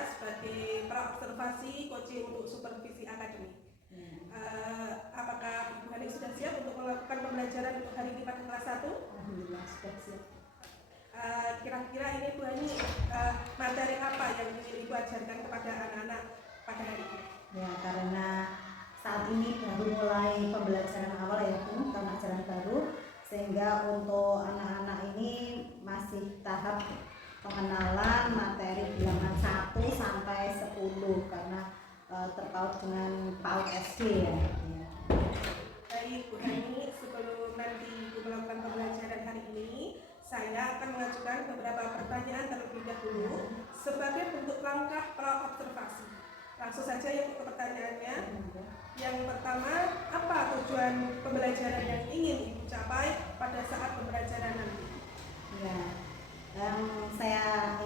saya sebagai praobservasi coaching untuk supervisi akademik. Apakah Ibu Hani sudah siap untuk melakukan pembelajaran untuk hari ini pada kelas 1? Alhamdulillah sudah siap. Kira-kira ini Bu Hani materi apa yang ingin Ibu ajarkan kepada anak-anak pada hari ini? Ya, karena saat ini baru mulai pembelajaran awal ya Bu, tahun ajaran baru, sehingga untuk anak-anak ini masih tahap pengenalan materi bilangan 1 sampai 10 karena terpaut dengan PAUD SD ya. Baik Bu Hani, sebelum nanti Ibu melakukan pembelajaran hari ini, saya akan mengajukan beberapa pertanyaan terlebih dahulu sebagai bentuk langkah praobservasi. Langsung saja ya ke pertanyaannya. Yang pertama, apa tujuan pembelajaran yang ingin Ibu capai pada saat pembelajaran nanti? Ya, yang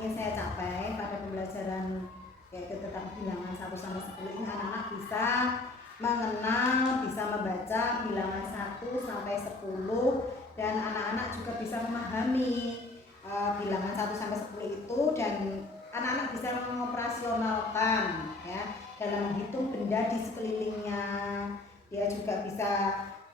ingin saya capai pada pembelajaran yaitu tentang bilangan 1 sampai 10 ini anak-anak bisa mengenal, bisa membaca bilangan 1 sampai 10 dan anak-anak juga bisa memahami bilangan 1 sampai 10 itu dan anak-anak bisa mengoperasionalkan ya dalam menghitung benda di sekelilingnya. Dia juga bisa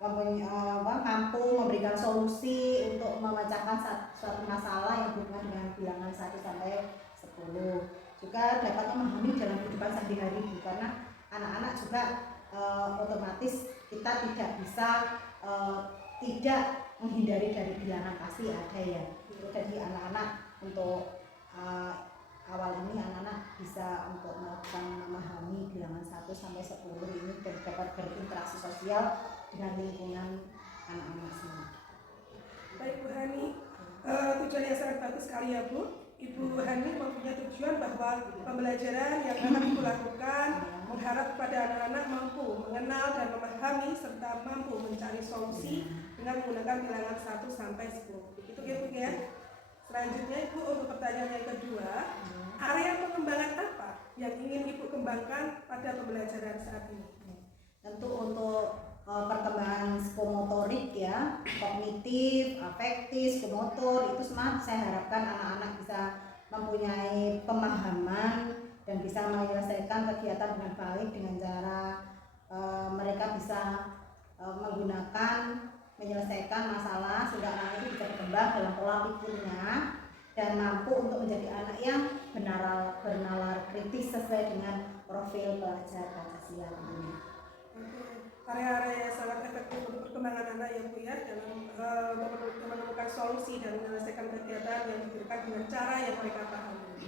mampu memberikan solusi untuk memecahkan suatu masalah yang berhubungan dengan bilangan 1 sampai 10. Juga dapat memahami dalam kehidupan sehari-hari karena anak-anak juga otomatis kita tidak bisa tidak menghindari dari bilangan, pasti ada ya. Jadi anak-anak untuk awal ini anak-anak bisa untuk melakukan memahami bilangan 1 sampai 10 ini dan dapat berinteraksi sosial dengan lingkungan anak-anak semua. Baik Bu Hani, tujuan yang sangat bagus sekali ya Bu. Ibu Hani mempunyai tujuan bahwa pembelajaran yang akan Ibu lakukan mengharap kepada anak-anak mampu mengenal dan memahami serta mampu mencari solusi dengan menggunakan bilangan 1 sampai 10. Begitu ya Bu ya. Selanjutnya Ibu untuk pertanyaan yang kedua, area pengembangan apa yang ingin Ibu kembangkan pada pembelajaran saat ini? Tentu untuk perkembangan psikomotorik ya, kognitif, afektif, psikomotor itu semua saya harapkan anak-anak bisa mempunyai pemahaman dan bisa menyelesaikan kegiatan dengan baik dengan cara mereka bisa menyelesaikan masalah sehingga anak itu bisa berkembang dalam pola pikirnya dan mampu untuk menjadi anak yang bernalar kritis sesuai dengan profil pelajar Pancasila ini. Area-area yang sangat efektif untuk perkembangan anak ya Bu ya dalam menemukan solusi dan menyelesaikan kegiatan yang diberikan dengan cara yang mereka pahami.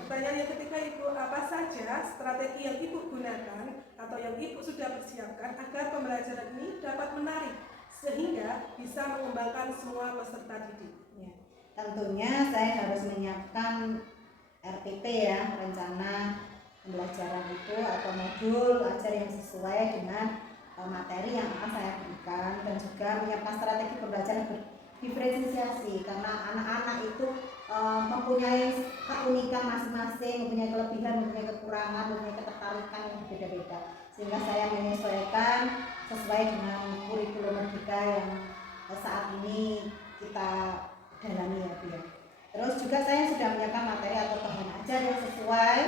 Pertanyaan yang ketiga Ibu, apa saja strategi yang Ibu gunakan atau yang Ibu sudah persiapkan agar pembelajaran ini dapat menarik sehingga bisa mengembangkan semua peserta didik? Ya, tentunya saya harus menyiapkan RPP ya, rencana pembelajaran itu atau modul ajar yang sesuai dengan materi yang akan saya berikan dan juga menyiapkan strategi pembelajaran diferensiasi karena anak-anak itu mempunyai keunikan masing-masing, mempunyai kelebihan, mempunyai kekurangan, mempunyai ketertarikan yang berbeda-beda sehingga saya menyesuaikan sesuai dengan kurikulum merdeka yang saat ini kita dalami ya Bu ya. Terus juga saya sudah menyiapkan materi atau bahan ajar yang sesuai,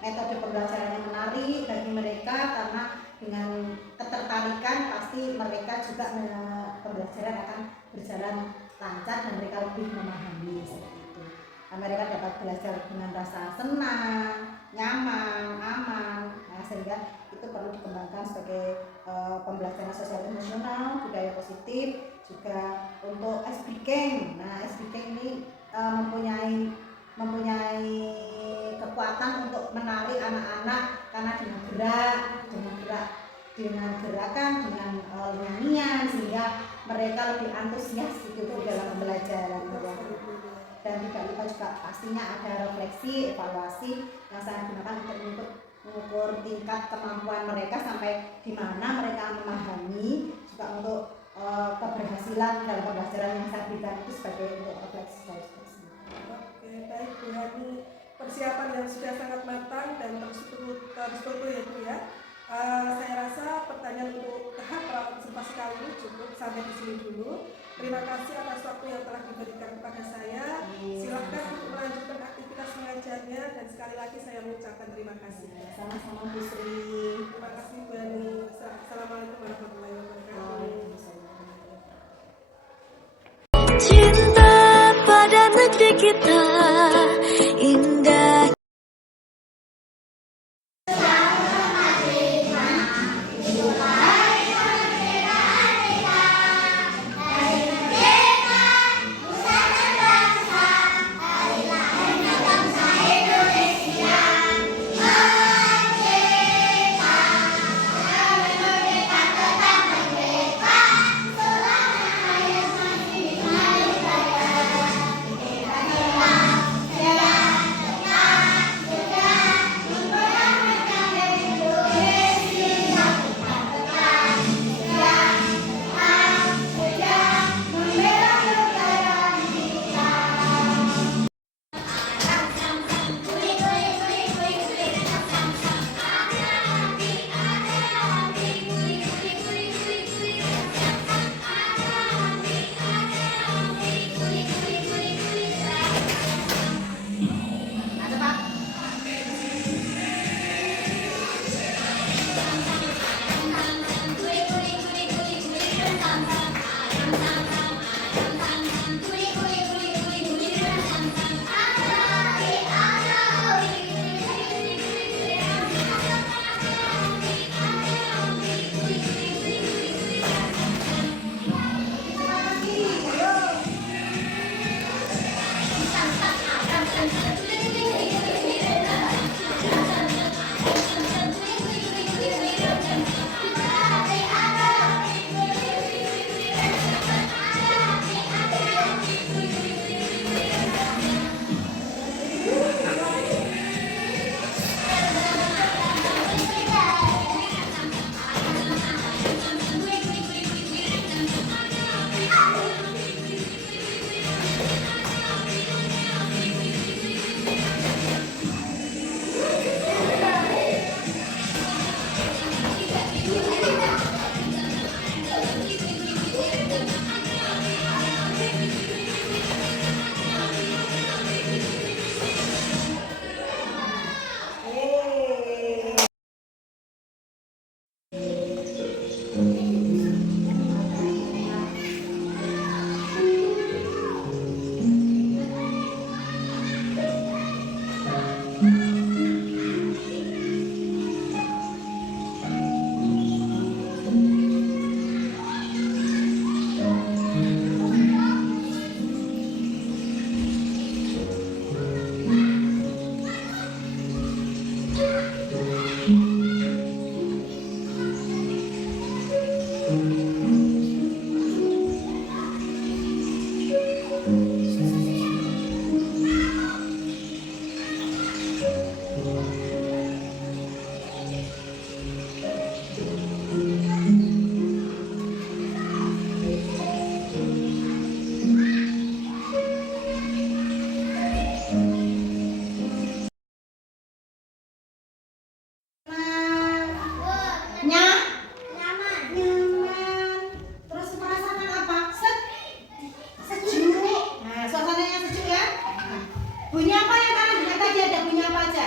metode pembelajaran yang menarik bagi mereka karena dengan ketertarikan pasti mereka juga pembelajaran akan berjalan lancar dan mereka lebih memahami seperti itu. Nah, mereka dapat belajar dengan rasa senang, nyaman, aman. Nah, sehingga itu perlu dikembangkan sebagai pembelajaran sosial emosional, budaya positif, juga untuk SBK. Nah, SBK ini mempunyai kekuatan untuk menarik anak-anak karena dengan gerakan, dengan nyanyian sehingga mereka lebih antusias gitu dalam pembelajaran. Dan tidak lupa juga pastinya ada refleksi, evaluasi yang saya gunakan untuk mengukur tingkat kemampuan mereka sampai di mana mereka memahami, juga untuk keberhasilan dalam pembelajaran yang saya berikan itu sebagai untuk refleksi. Oke, baik Bu Hani, persiapan yang sudah sangat matang dan terstruktur ya Bu ya. Saya rasa pertanyaan untuk tahap praobservasi kali ini cukup sampai di sini dulu. Terima kasih atas waktu yang telah diberikan kepada saya. Silakan untuk melanjutkan aktivitas mengajarnya dan sekali lagi saya mengucapkan terima kasih. Sama-sama Bu Sri. Terima kasih Bu Ani. Assalamualaikum warahmatullahi wabarakatuh. Cinta pada negeri kita indah. Bunyi apa yang kalian dengar tadi? Ada bunyi apa aja?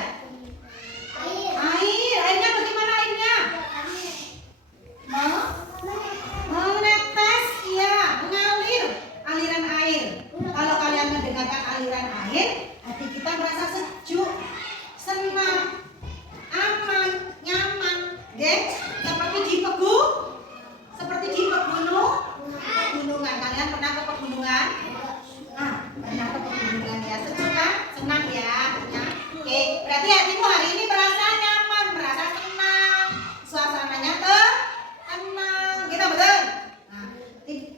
Air. Airnya bagaimana airnya? Menetes, iya, mengalir. Aliran air. Kalau kalian mendengarkan aliran air, hati kita merasa sejuk, senang, aman, nyaman. Seperti di pegunungan. Kalian pernah ke pegunungan? Pernah ke pegunungan ya, sejuk kan? Senang ya. Oke, berarti hatimu hari ini merasa nyaman, merasa senang, suasananya tenang, gitu betul?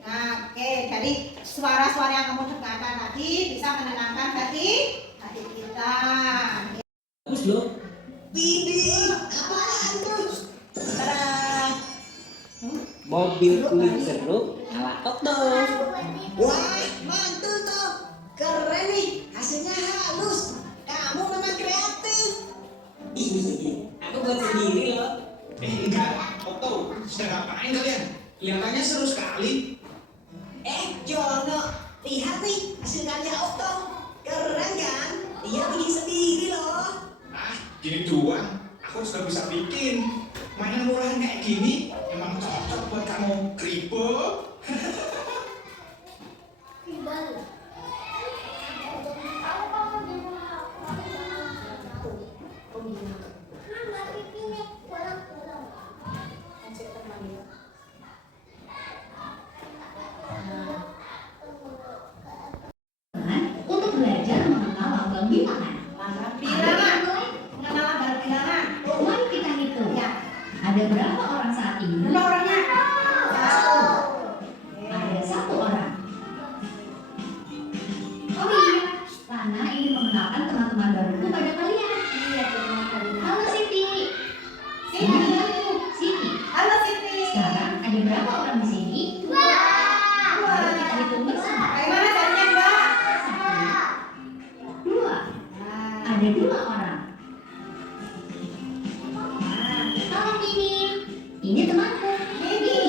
Oke, jadi suara-suara yang kamu dengarkan tadi bisa menenangkan hati kita. Bagus loh. Widih, apaan terus? Tada! Mobil kulit jeruk ala Okto. Wah, mantul toh. Keren nih, hasilnya halus. Kamu memang kreatif. Ih, aku buat sendiri loh. Enggak, Okto, sedang ngapain kalian? Kelihatannya seru sekali. Jono, lihat nih hasil karya Okto. Keren kan? Dia bikin sendiri loh. Gini doang, aku sudah bisa bikin. Mainan murahan kayak gini, emang cocok buat kamu, Kribo. Untuk belajar mengenal lambang bilangan. Bilangan. Mengenal lambang bilangan. Mari kita hitung. Ya. Ada berapa orang saat ini? Berapa orangnya? Satu. Ada 1 orang. Oh iya, Lana ingin mengenalkan teman-teman baruku pada kalian. Iya, teman-teman. Halo Siti. Siti. Ini temanku, Siti. Halo Siti. Sekarang ada berapa orang di sini? Mari kita hitung bersama. Bagaimana caranya dua? 1, 2. Ada 2 orang. Halo Mimi. Ini temanku. Mimi.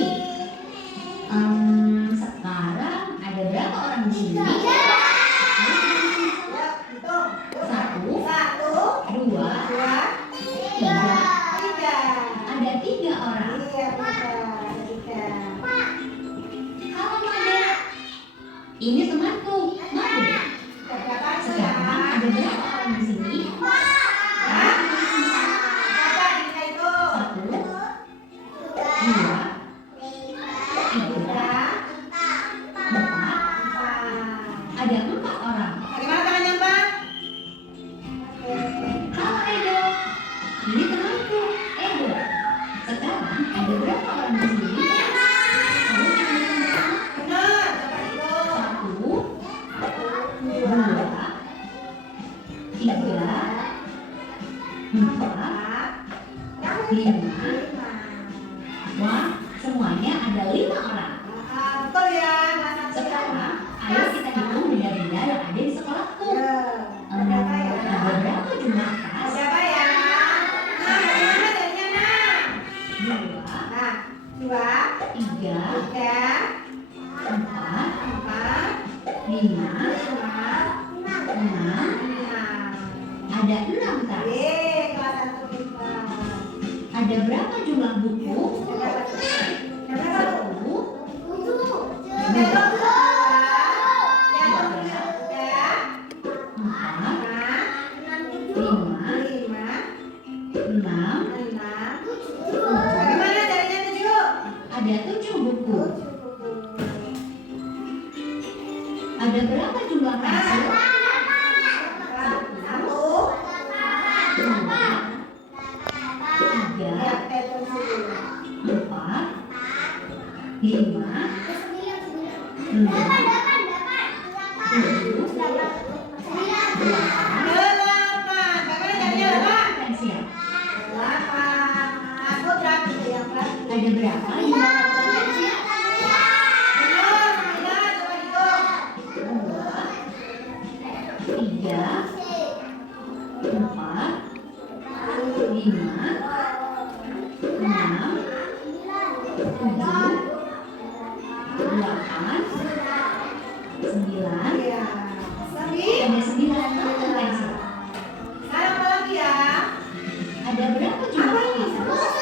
Sekarang ada berapa orang di sini? Mari kita hitung bersama. Ya, hitung. 1, Satu. 2, Dua. 3. Tiga. Ada 3 orang. Iya, tiga. Halo Made. Ini temanku, Made. Berapa Sekarang ada berapa orang di sini? Hah? Berapa kita itu? 1, 2, 3, 4. Ada 4 orang. Bagaimana tangannya, Mbak? Halo Edo. Ini temanku, Edo. Sekarang ada berapa orang di sini? Ayo kita hitung bersama. Benar, coba itu. 1, 2, 3, 4, 5. Wah, semuanya ada 5 orang. Betul ya, kelas satu. Sekarang, ayo kita hitung benda-benda yang ada di sekolahku. Ya. Berapa ya? Ada berapa jumlah tas? Berapa ya? Nah, bagaimana jadinya, nah? 2, Nah, dua, 3, tiga, 4, empat, 5, lima, 6. enam. Ada 6 tas. Yeay, kelas satu kita. Ada berapa jumlah buku? Berapa tuh? Berapa tuh? 1, Yang kedua, yang ketiga, 4, empat, 5, lima, 6. enam. Bagaimana jadinya tujuh? Ada 7 buku. Ada berapa jumlah pensil? 1, 2, 3, ya, pensil. 4, 5, 6, 7, 8. 8. Bagaimana jadinya 8? Pensil. 8. Aku berapa tuh yang berapa? Ada berapa jumlah karton pensil? Benar, 9. Coba hitung. 2, 3, 4, 5, 6, 7, 8, 9. Iya. Ada 9 karton pensil. Sekarang apa lagi ya? Ada berapa jumlah Apa ini? hapus?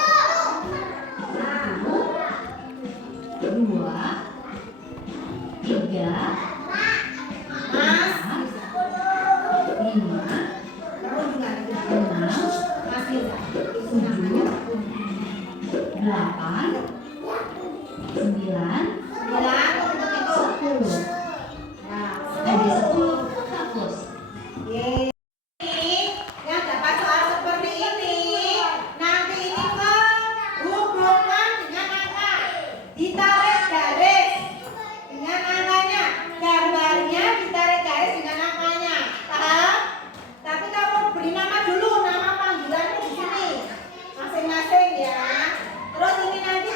1, 2, 3, Mas. 4, 5, Kamu juga ada 6, Mas bisa. 7, 8, 9, 9 untuk itu. 10. Nah, Ada 10 hapus. Yeay. Ini yang dapat soal seperti ini, nanti ini menghubungkan dengan angka, ditarik garis dengan angkanya, gambarnya ditarik garis dengan angkanya, paham? Tapi kamu beri nama dulu, nama panggilanmu di sini, masing-masing ya. Terus ini nanti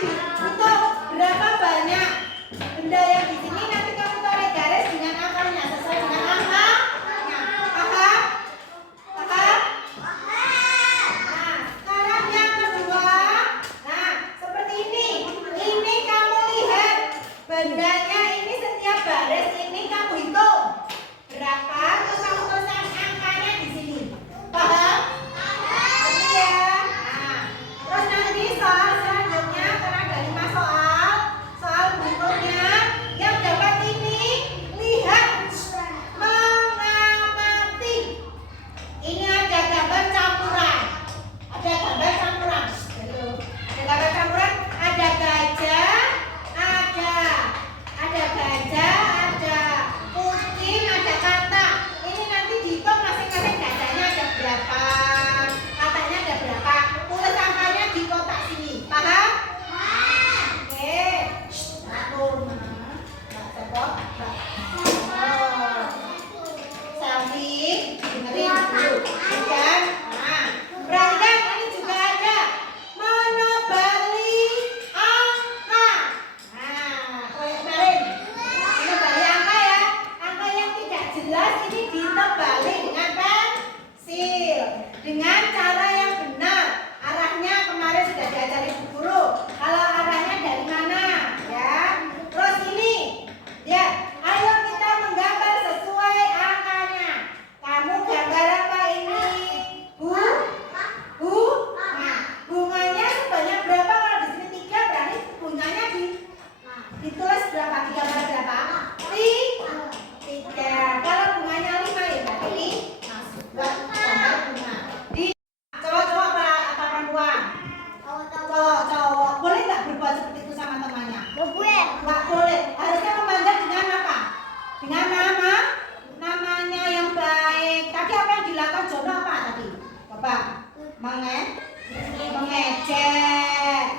Apa? Mengecek.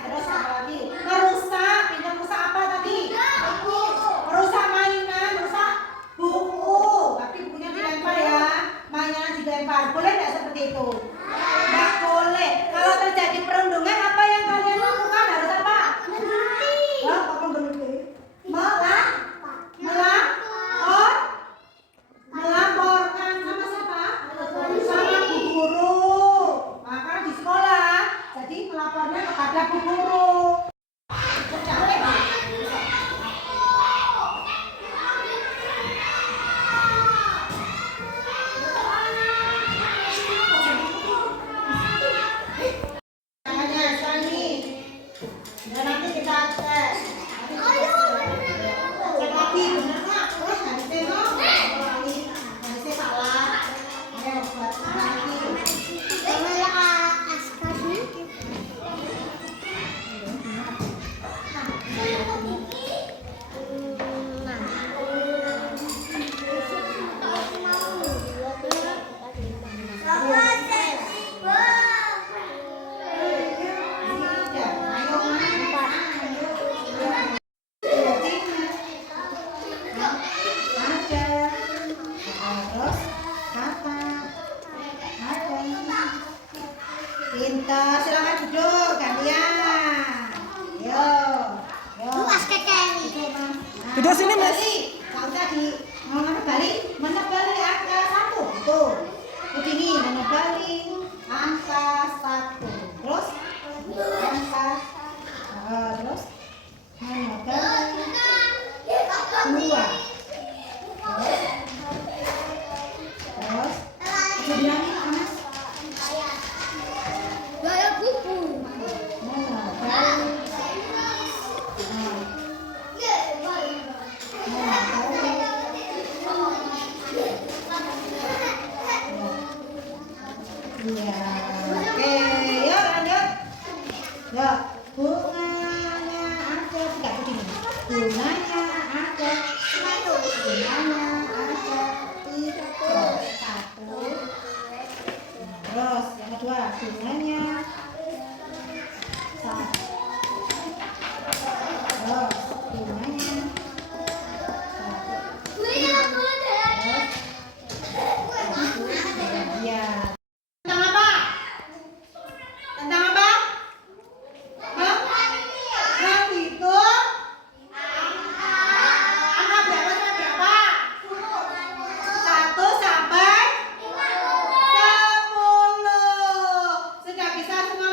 Terus apa lagi? Merusak. Pintar merusak apa tadi? Merusak mainan, merusak buku. Tapi bukunya dilempar ya. Mainan dilempar. Boleh nggak seperti itu? Nggak boleh. Kalau terjadi perundungan, apa yang kalian lakukan? Harus apa? Apa berhenti? Melaporkan sama siapa? Sama bu guru. Maka di sekolah, jadi melapornya kepada bu guru. Tangannya sekarang ini. Dan nanti kita tes. Cek lagi benar nggak? Terus harusnya no. Harusnya salah. Ayo buat lagi. Pintar, silakan duduk gantian. Yo. Duduk sini, Mas. Nggak usah di mau menebali angka 1. Tuh. Begini menebali angka 1. Terus angka terus menebali 2. Terus kemudian Mas Iya. Oke, yuk lanjut. Yuk, bunganya ada tidak begini. Bunganya ada 1. Bunganya ada 3. 1. Terus yang kedua, bunganya 1. Terus bunganya 1. Iya. Tentang apa? Menghitung angka berapa sampai berapa? 1 sampai 10. Sudah bisa semua?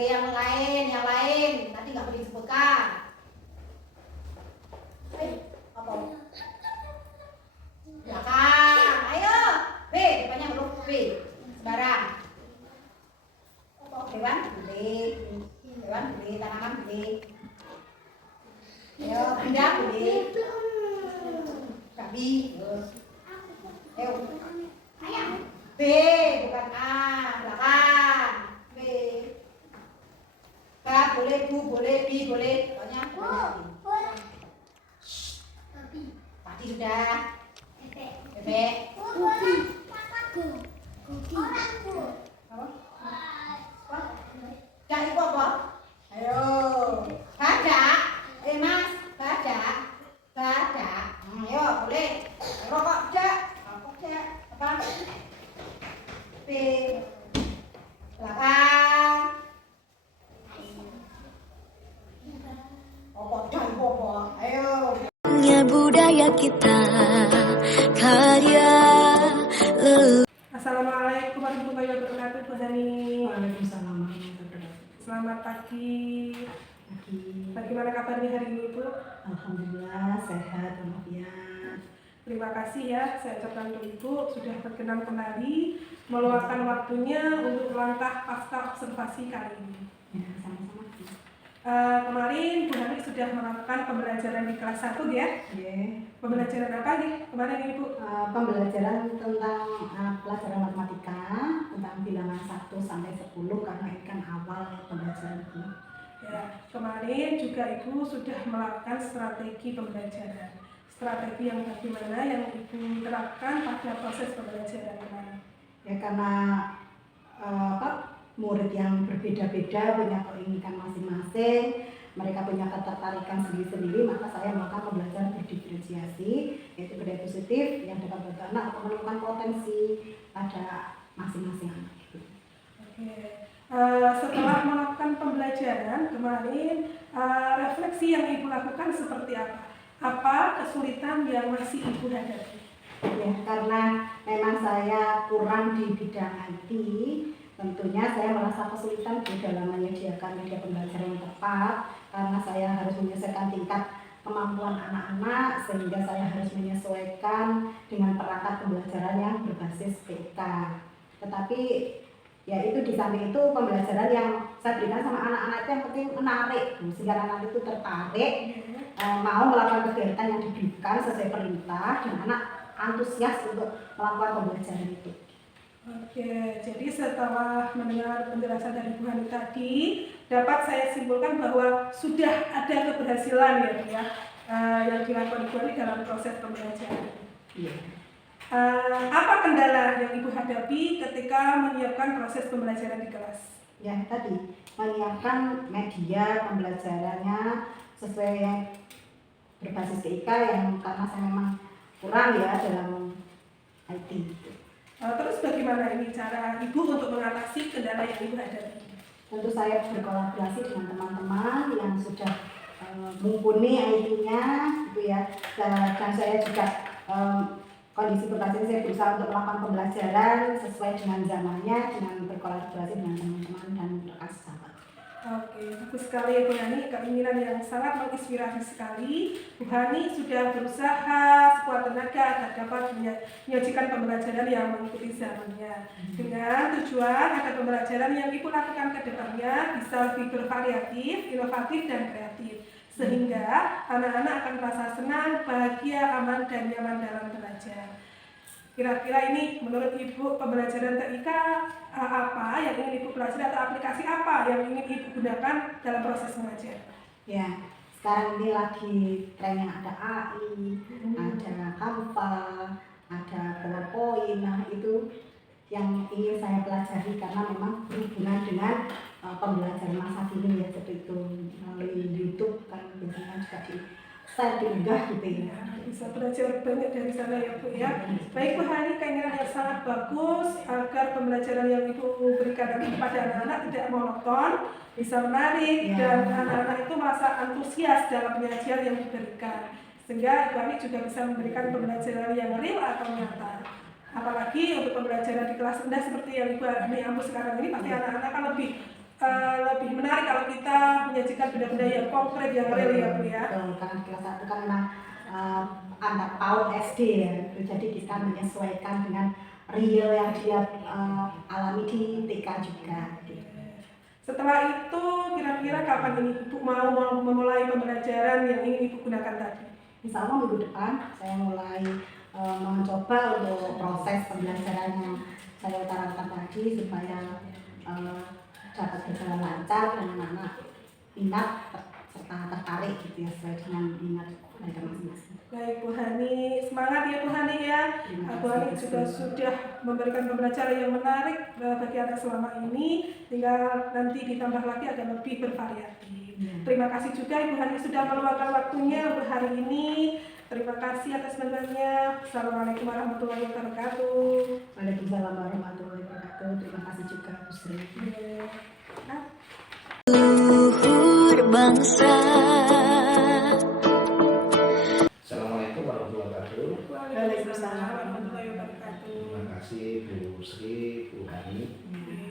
B yang lain. Tadi nggak boleh disebutkan. Apa? Belakang. Ayo. B, depannya huruf B. Sembarang. Hewan beli, tanaman beli. Ayo, benda beli. Babi. Ayo. B, bukan A. Belakang. B. Bab boleh, bu boleh, bi boleh. Pokoknya boleh. Tadi sudah. Bebek. Cak itu apa? Ayo. Badak. Mas, badak. Ayo, boleh. Rokok, Cak. Apa? B. Belakang. Apa? Ayo. budaya kita, karya leluhur. Assalamualaikum warahmatullahi wabarakatuh, Bu Hani. Waalaikumsalam warahmatullahi wabarakatuh. Selamat pagi. Pagi. Bagaimana kabarnya hari ini, Bu? Alhamdulillah sehat walafiat. Terima kasih ya, saya ucapkan untuk Ibu sudah berkenan kembali meluangkan waktunya untuk langkah pasca observasi kali ini. Ya, sama-sama. Kemarin Bu Hani sudah melakukan pembelajaran di kelas 1 ya? Oke. Pembelajaran apa nih kemarin Ibu? Pembelajaran tentang pelajaran matematika, tentang bilangan 1 sampai 10 karena ini kan awal pembelajaran itu. Ya, kemarin juga Ibu sudah melakukan strategi pembelajaran. Strategi yang bagaimana yang Ibu terapkan pada proses pembelajaran kemarin? Ya karena murid yang berbeda-beda punya keinginan masing-masing, mereka punya ketertarikan sendiri-sendiri, maka saya melakukan pembelajaran berdiferensiasi, yaitu budaya positif yang dapat membantu anak untuk menemukan potensi pada masing-masing anak. Oke. Setelah melakukan pembelajaran kemarin, refleksi yang Ibu lakukan seperti apa? Apa kesulitan yang masih Ibu hadapi? Ya, karena memang saya kurang di bidang IT, tentunya saya merasa kesulitan di dalam menyediakan media pembelajaran yang tepat karena saya harus menyesuaikan tingkat kemampuan anak-anak sehingga saya harus menyesuaikan dengan perangkat pembelajaran yang berbasis PK. Tetapi ya itu di samping itu pembelajaran yang saya berikan sama anak-anak itu yang penting menarik sehingga anak itu tertarik mau melakukan kegiatan yang diberikan sesuai perintah dan anak antusias untuk melakukan pembelajaran itu. Oke, jadi setelah mendengar penjelasan dari Bu Hani tadi, dapat saya simpulkan bahwa sudah ada keberhasilan ya Bu ya, yang dilakukan Ibu Hani dalam proses pembelajaran. Iya. Apa kendala yang Ibu hadapi ketika menyiapkan proses pembelajaran di kelas? Ya tadi menyiapkan media pembelajarannya sesuai berbasis TIK yang karena saya memang kurang ya dalam IT itu. Terus bagaimana ini cara Ibu untuk mengatasi kendala yang Ibu hadapi? Tentu saya berkolaborasi dengan teman-teman yang sudah mumpuni IT-nya gitu ya, dan saya juga kondisi berbasis saya berusaha untuk melakukan pembelajaran sesuai dengan zamannya dengan berkolaborasi dengan teman-teman dan rekan sesama. Oke, bagus sekali ya Bu Hani, keinginan yang sangat menginspirasi sekali. Bu Hani sudah berusaha sekuat tenaga agar dapat menyajikan pembelajaran yang mengikuti zamannya. Dengan tujuan agar pembelajaran yang Ibu lakukan ke depannya bisa lebih bervariatif, inovatif, dan kreatif. Sehingga anak-anak akan merasa senang, bahagia, aman, dan nyaman dalam belajar. Kira-kira ini menurut Ibu pembelajaran TIK apa yang ingin Ibu pelajari atau aplikasi apa yang ingin Ibu gunakan dalam proses mengajar? Ya, sekarang ini lagi tren yang ada AI, ada Canva, ada PowerPoint, nah itu yang ingin saya pelajari karena memang berhubungan dengan pembelajaran masa kini ya, seperti itu melalui YouTube kan biasanya juga saya diunggah gitu ya. Bisa belajar banyak dari sana ya Bu ya. Baik Bu Hani, keinginan yang sangat bagus agar pembelajaran yang Ibu berikan kepada anak-anak tidak monoton, bisa menarik dan anak-anak itu merasa antusias dalam penyajian yang diberikan. Sehingga Ibu Hani juga bisa memberikan pembelajaran yang real atau nyata. Apalagi untuk pembelajaran di kelas rendah seperti yang Ibu Hani ambil sekarang ini, pasti anak-anak kan lebih lebih menarik kalau kita menyajikan benda-benda yang konkret, yang real ya Bu ya. Betul, karena kelas 1 kan memang anak PAUD SD ya, jadi kita menyesuaikan dengan real yang dia alami di TK juga. Setelah itu kira-kira kapan ini Ibu mau memulai pembelajaran yang ingin Ibu gunakan tadi? Insya Allah minggu depan saya mulai mencoba untuk proses pembelajaran yang saya utarakan tadi supaya dapat berjalan lancar dan anak minat serta tertarik gitu ya sesuai dengan minat mereka masing-masing. Baik Bu Hani, semangat ya Bu Hani ya. Bu Hani juga sudah memberikan pembelajaran yang menarik bagi anak selama ini, tinggal nanti ditambah lagi agar lebih bervariatif. Terima kasih juga Ibu Hani sudah meluangkan waktunya untuk hari ini. Terima kasih atas bantuannya. Assalamualaikum warahmatullahi wabarakatuh. Waalaikumsalam warahmatullahi wabarakatuh. Terima kasih juga Bu Sri. Luhur bangsa. Assalamualaikum warahmatullahi wabarakatuh. Waalaikumsalam warahmatullahi wabarakatuh. Terima kasih Bu Sri, Bu Hani.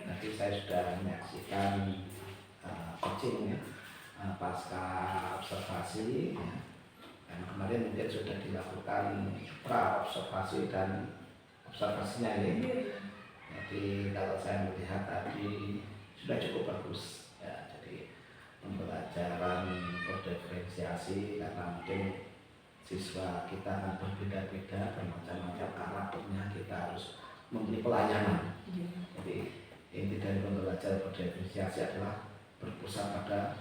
Tadi saya sudah menyaksikan coaching ya, pasca observasi ya. Dan kemarin mungkin sudah dilakukan pra observasi dan observasinya ya. Jadi kalau saya melihat tadi sudah cukup bagus ya. Jadi pembelajaran berdiferensiasi karena mungkin siswa kita akan berbeda-beda, bermacam-macam karakternya, kita harus memberi pelayanan. Jadi inti dari pembelajaran berdiferensiasi adalah berpusat pada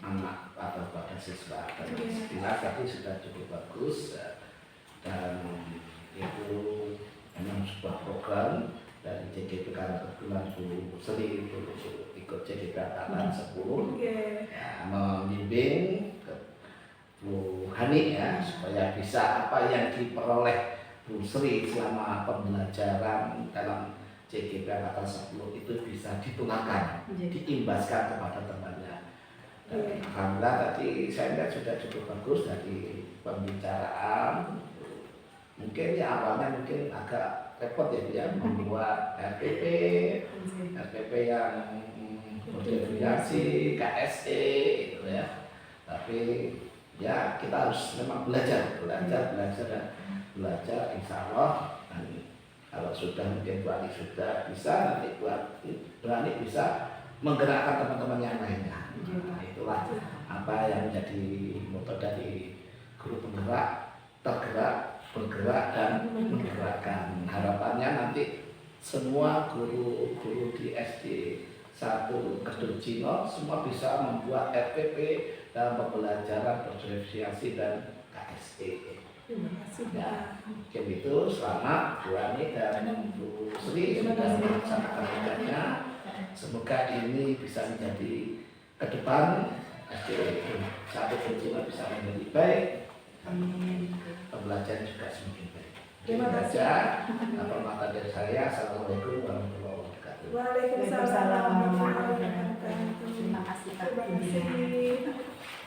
anak atau pada siswa. Dan jelas tadi sudah cukup bagus dan itu memang sebuah program dari JGP karena kebetulan Bu Sri itu ikut JGP angkatan 10 ya, membimbing Bu Hani ya supaya bisa apa yang diperoleh Bu Sri selama pembelajaran dalam JGP angkatan 10 itu bisa ditularkan, diimbaskan kepada temannya. Dan alhamdulillah tadi saya lihat sudah cukup bagus dari pembicaraan. Mungkin ya awalnya mungkin agak repot ya membuat RPP yang berdefiniasi, KSE itu ya. Tapi ya kita harus memang belajar insya Allah. Dan kalau sudah mungkin Bu Ani sudah bisa, nanti Bu Ani bisa menggerakkan teman-teman yang lainnya. Nah, itulah apa yang menjadi moto dari guru penggerak, tergerak, bergerak dan menggerakkan. Harapannya nanti semua guru-guru di SD 1 Kedung Cino semua bisa membuat RPP dalam pembelajaran berdiferensiasi dan KSE. Ya, mungkin itu selamat Bu Ani dan Bu Sri sudah melaksanakan tugasnya. Semoga ini bisa menjadi ke depan SD 1 Kedung Cino bisa menjadi baik. Pembelajaran juga semakin baik. Terima kasih. Permata dari saya. Assalamualaikum warahmatullahi wabarakatuh. Waalaikumsalam warahmatullahi wabarakatuh. Terima kasih Pak. Terima kasih.